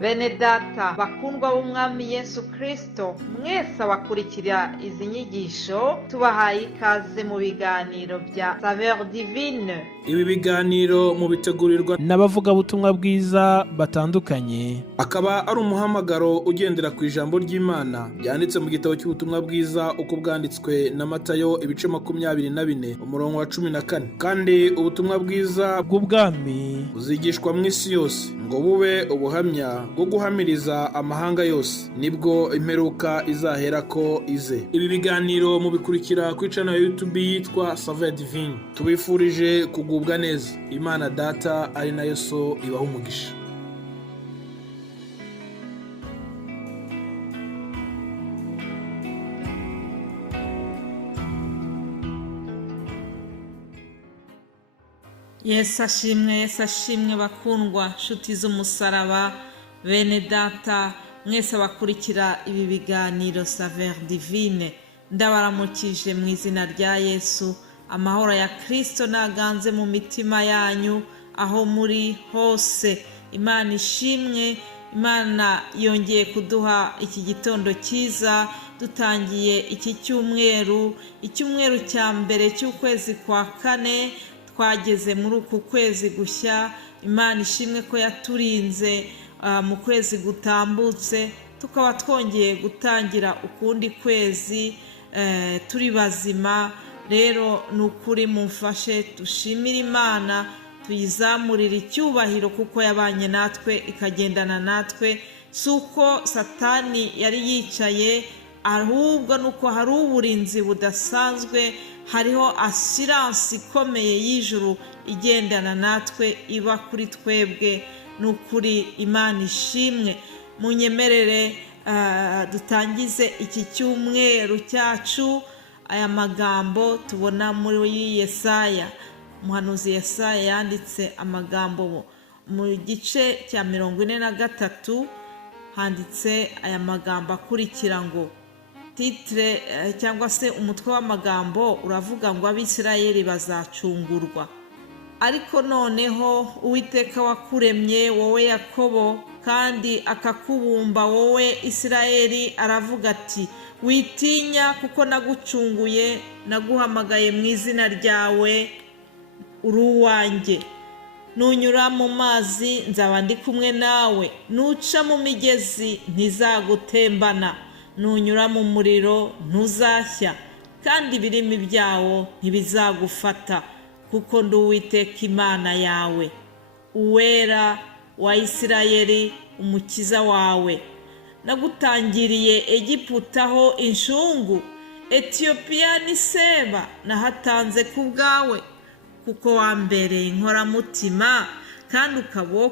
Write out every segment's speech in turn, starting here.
Bene data bakundwa b'umwami Yesu Kristo, mwese abakurikira izi nyigisho tubahaye ikaze mu biganiro bya Saveur Divine. Ibi biganiro mu bitegurirwa n'abavugabutumwa bwiza batandukanye, akaba ari umuhamagaro ugendera ku ijambo ry'Imana byanditse mu gitabo cy'ubutumwa bwiza uko bwanditswe na Matayo ibice 24 umurongo wa 14. Kandi ubutumwa bwiza bw'ubwami buzigishwa mu isi yose ngo bube ubuhamya bwo guhamiriza amahanga yose, nibwo imperuka izahera ko ize. Ibi biganiro mubikurikira ku channel ya YouTube yitwa Saveur Divine. Tubifurije kugubwa neza. Imana Data ari nayo So ibaha umugisha. Yesu ashimwe bakundwa nshuti z'umusaraba, bene data mwese abakurikira ibi biganiro Saveur Divine, ndabaramukije mu izina rya Yesu. Amahoro ya Kristo naganze mu mitima yanyu aho muri hose. Imana ishimwe. Imana yongeye kuduha iki gitondo cyiza, dutangiye iki cyumweru cya mbere cy'ukwezi kwa kane. Twageze muri uku kwezi gushya. Imana ishimwe ko yaturinze mu kwezi gutambutse, tukaba twongeye gutangira ukundi kwezi turi bazima. Rero ni ukuri mumfashe dushimire Imana, tuyizamurire icyubahiro kuko yabanye natwe ikagendana natwe. Si uko Satani yari yicaye, ahubwo nuko hari uburinzi budasanzwe, hariho assurance ikomeye y'ijuru igendana natwe, iba kuri twebwe. Nukuri Imana ishimwe. Munyemerere dutangize iki cyumweru cyacu aya magambo tubona muri Yesaya. Umuhanuzi Yesaya yanditse amagambo mu gice cya 43, handitse aya magambo akurikira ngo, titre cyangwa se umutwe w'amagambo uravuga ngo Abisirayeli bazacungurwa. Ariko noneho Uwiteka wakuremye wowe Yakobo kandi akakubumba wowe Isirayeli aravuga ati, witinya kuko nagucunguye, naguhamagaye mu izina ryawe, uri uwanjye. Nunyura mu mazi nzaba ndi kumwe nawe, nuca mu migezi ntizagutembana, nunyura mu muriro ntuzashya, kandi ibirimi byawo ntibizagufata, kuko ndi Uwiteka Imana yawe, uwera wa Isirayeli, umukiza wawe. Nagutangiriye Egiputa ho inshungu, Etiyopiya ni Seba nahatanze ku bwawe, kuko wambereye inkoramutima kandi ukaba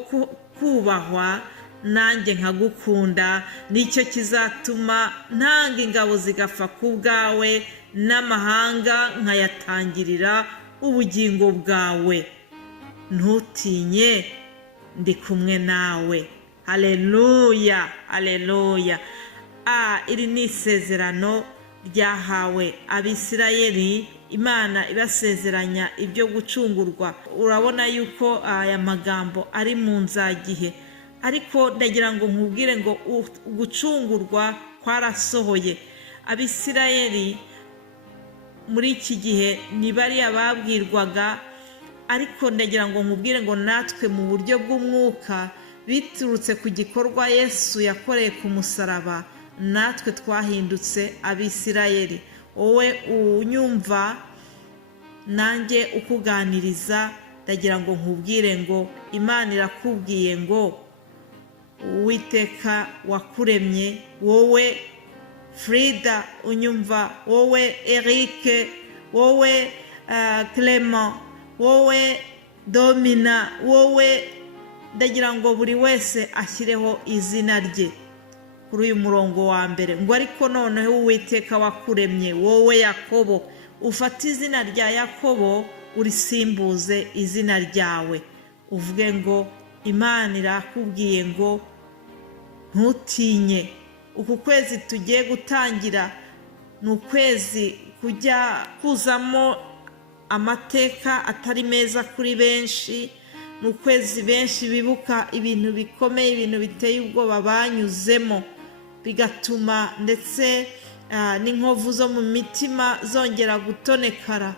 kubahwa, nanjye nkagukunda. Nicyo kizatuma ntanga ingabo zigapfa ku bwawe, n'amahanga nkayatangirira ubugingo bwawe. Ntutinye, ndi kumwe nawe. Haleluya, haleluya. Iri ni isezerano ryahawe Abisirayeli, Imana ibasezeranya ibyo gucungurwa. Urabona yuko aya magambo ari mu nzagihe, ariko ndagira ngo nkubwire ngo gucungurwa kwarasohoye. Abisirayeli muri iki gihe ni bariya babwirwaga, ariko ndagira ngo nkubwire ngo natwe mu buryo bw'umwuka, biturutse ku gikorwa Yesu yakoreye ku musaraba, natwe twahindutse Abisirayeli. Wowe unyumva nanjye ukuganiriza, ndagira ngo nkubwire ngo Imana irakubwiye ngo Uwiteka wakuremye wowe Frida unyumva, wowe Eric, wowe Clement, wowe Domina, wowe, ndagira ngo buri wese ashyireho izina rye kuri uyu murongo wa mbere. Ngo ariko noneho Uwiteka wakuremye wowe Yakobo, ufata izina rya Yakobo urisimbuze izina ryawe, uvuge ngo Imana irakubwiye ngo ntutinye. Uku kwezi tugiye gutangira ni ukwezi kujya kuzamo amateka atari meza kuri benshi, ni ukwezi benshi bibuka ibintu bikomeye, ibintu biteye ubwoba banyuzemo, bigatuma ndetse n'inkovu zo mu mitima zongera gutonekara.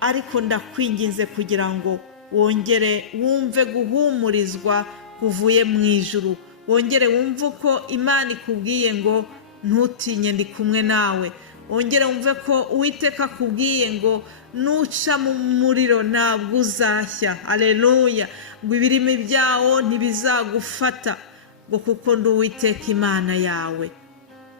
Ariko ndakwinginze kugira ngo wongere wumve guhumurizwa kuvuye mu ijuru, wongere wumve ko Imana ikubwiye ngo ntutinye, ndi kumwe nawe. Wongere wumve ko Uwiteka akubwiye ngo nuca mu muriro ntabwo uzashya. Haleluya. Ngo ibirimi byawo ntibizagufata, ngo kuko ndi Uwiteka Imana yawe,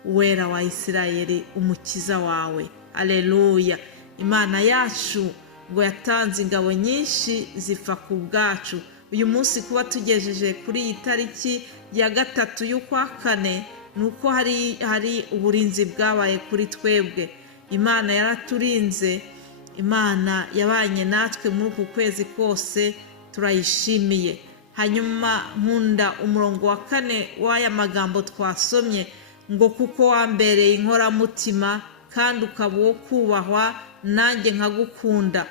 Uwera wa Isirayeli, umukiza wawe. Haleluya. Imana yacu ngo yatanze ingabo nyinshi zipfa ku bwacu. Uyu munsi kuba tugejeje kuri iyi tariki ya 3 y'ukwa 4, nuko hari uburinzi bwabaye kuri twebwe. Imana yaraturinze, Imana yabanye natwe muri uku kwezi kose, turayishimiye. Hanyuma nkunda umurongo wa 4 w'aya magambo twasomye, ngo kuko wambereye inkoramutima kandi ukaba uwo kubahwa, nanjye nkagukunda.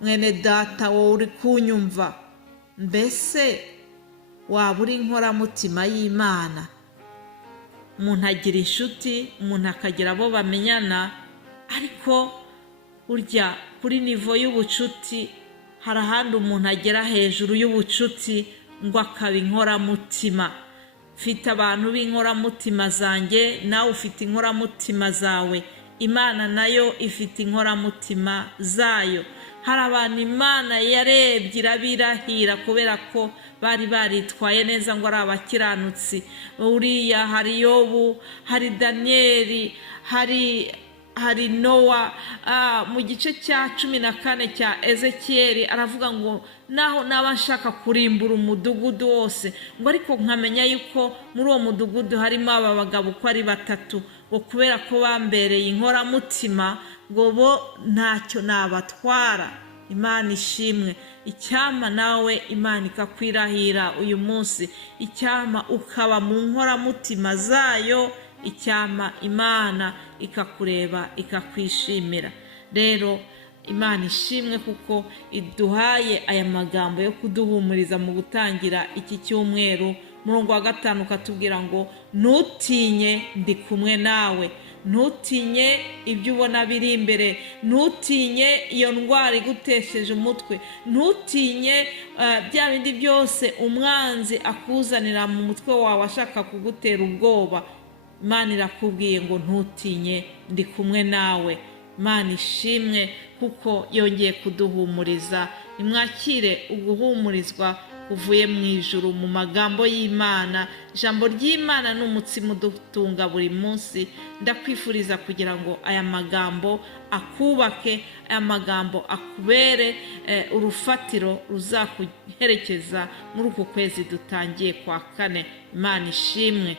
Mwene data wowe uri kunyumva, mbese waba uri inkoramutima y'Imana? Umuntu agira inshuti, umuntu akagira abo bamenyana, ariko urya kuri nivo y'ubucuti hari ahandi umuntu agera hejuru y'ubucuti ngo akaba inkoramutima. Mfite abantu b'inkoramutima zanjye, nawe ufite inkoramutima zawe. Imana nayo ifite inkoramutima zayo. Hari abantu Imana yarebye irabirahira kubera ko bari baritwaye neza ngo ari abakiranutsi. Uriya hari Yobu, hari Daniyeli, hari Nowa. Mu gice cya 14 cya Ezekiyeli aravuga ngo naho naba nshaka kurimbura umudugudu wose, ngo ariko nkamenya yuko muri uwo mudugudu harimo aba bagabo uko ari 3, ngo kubera ko bambereye inkoramutima, ngo bo ntacyo nabatwara. Imana ishimwe. Icyama nawe Imana ikakwirahira uyu munsi, icyama ukaba mu nkoramutima zayo, icyama Imana ikakureba ikakwishimira. Rero Imana ishimwe kuko iduhaye aya magambo yo kuduhumuriza mu gutangira iki cyumweru. Murongo wa 5 katubwira ngo ntutinye, ndi kumwe nawe. Ntutinye ibyo ubona biri imbere, ntutinye iyo ndwara igutesheje umutwe, ntutinye bya bindi byose umwanzi akuzanira mu mutwe wawe ashaka kugutera ubwoba. Imana irakubwiye ngo ntutinye, ndi kumwe nawe. Imana ishimwe kuko yongeye kuduhumuriza. Imwakire uguhumurizwa uvuye mu ijuru mu magambo y'Imana. Ijambo ry'Imana ni umutsima udutunga buri munsi. Ndakwifuriza kugira ngo aya magambo akubake, aya magambo akubere urufatiro ruzakuherekeza muri uku kwezi dutangiye kwa 4. Imana ishimwe.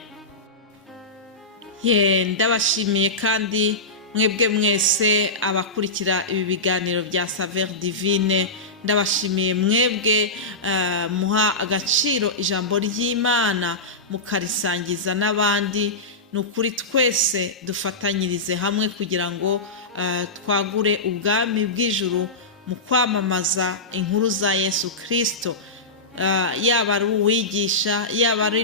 Ndabashimiye kandi mwebwe mwese abakurikira ibi biganiro bya Saveur Divine. Ndabashimiye mwebwe muha agaciro ijambo ry'Imana mukarisangiza n'abandi. Nukuri twese dufatanyirize hamwe kugira ngo twagure ubwami bw'ijuru mu kwamamaza inkuru za Yesu Kristo. Yaba ari uwigisha, yaba ari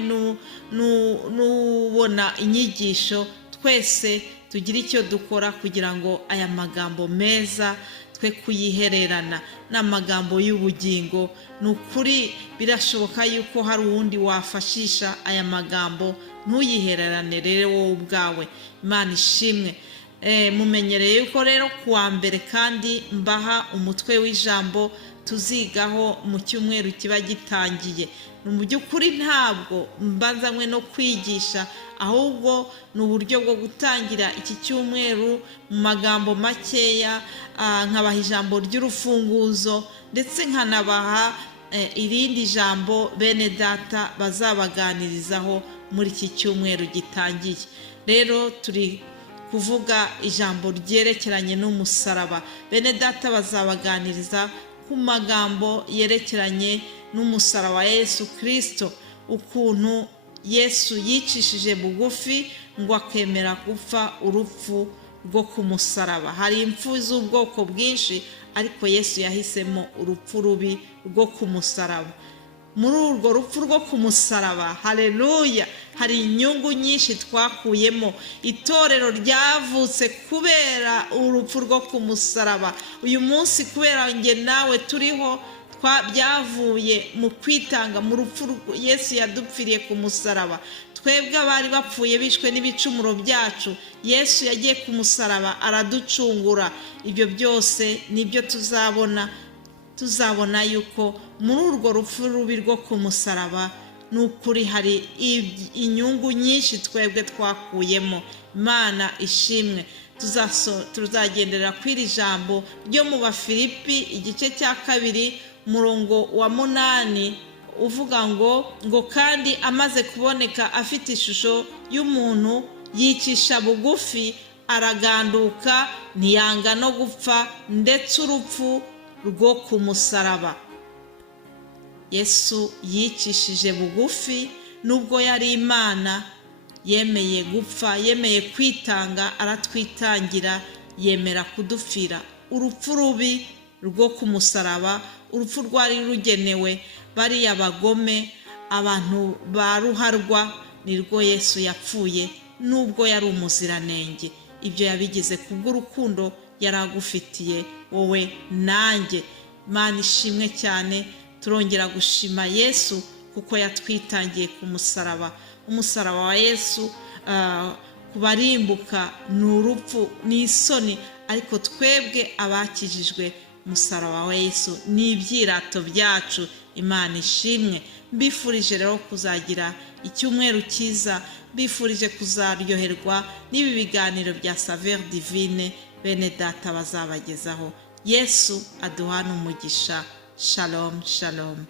n'ubona inyigisho, twese tugira icyo dukora kugira ngo aya magambo meza twe kuyihererana. N'amagambo y'ubugingo. Nukuri birashoboka yuko hari uwundi wafashisha aya magambo, ntuyihererane rero wowe ubwawe. Imana ishimwe. Mumenyereye yuko rero kuwa mbere kandi mbaha umutwe w'ijambo tuzigaho mu cyumweru kiba gitangiye. Mu by'ukuri ntabwo mbanzanywe no kwigisha, ahubwo ni uburyo bwo gutangira iki cyumweru mu magambo makeya, nkabaha ijambo ry'urufunguzo ndetse nkanabaha irindi jambo bene data bazabaganirizaho muri iki cyumweru gitangiye. Rero turi kuvuga ijambo ryerekeranye n'umusaraba. Bene data bazabaganiriza ku magambo yerekeranye n'umusaraba wa Yesu Kristo, ukuntu Yesu yicishije bugufi ngo akemera gupfa urupfu rwo ku musaraba. Hari impfu z'ubwoko bwinshi, ariko Yesu yahisemo urupfu rubi rwo ku musaraba. Muri urwo rupfu rwo ku musaraba, haleluya, hari inyungu nyinshi twakuyemo. Itorero ryavutse kubera urupfu rwo ku musaraba. Uyu munsi kubera nge nawe turiho, byavuye mu kwitanga, mu rupfu Yesu yadupfiriye ku musaraba. Twebwe abari bapfuye bishwe n'ibicumuro byacu, Yesu yagiye ku musaraba araducungura. Ibyo byose nibyo tuzabona yuko muri urwo rupfu rubi rwo ku musaraba n'ukuri hari inyungu nyinshi twebwe twakuyemo. Imana ishimwe. Tuzagendera kw'iri jambo ryo mu Bafilipi igice cya 2 umurongo wa 8 uvuga ngo kandi amaze kuboneka afite ishusho y'umuntu yicisha bugufi, araganduka, ntiyanga no gupfa, ndetse urupfu rwo ku musaraba. Yesu yicishije bugufi, nubwo yari Imana yemeye gupfa, yemeye kwitanga, aratwitangira, yemera kudupfira. Urupfu rubi rwo ku musaraba, urupfu rwari rugenewe bariya bagome, abantu ba ruharwa, nirwo Yesu yapfuye, nubwo yari umuziranenge. Ibyo yabigize kubw'urukundo yari agufitiye wowe nanjye. Imana ishimwe cyane. Turongera gushima Yesu kuko yatwitangiye ku musaraba. Umusaraba wa Yesu kubarimbuka ni urupfu, ni isoni, ariko twebwe abakijijwe, umusaraba wa Yesu ni ibyirato byacu. Imana ishimwe. Mbifurije rero kuzagira icyumweru cyiza, mbifurije kuzaryoherwa n'ibi biganiro bya Saveur Divine bene data bazabagezaho. Yesu aduhane umugisha. Shalom, shalom.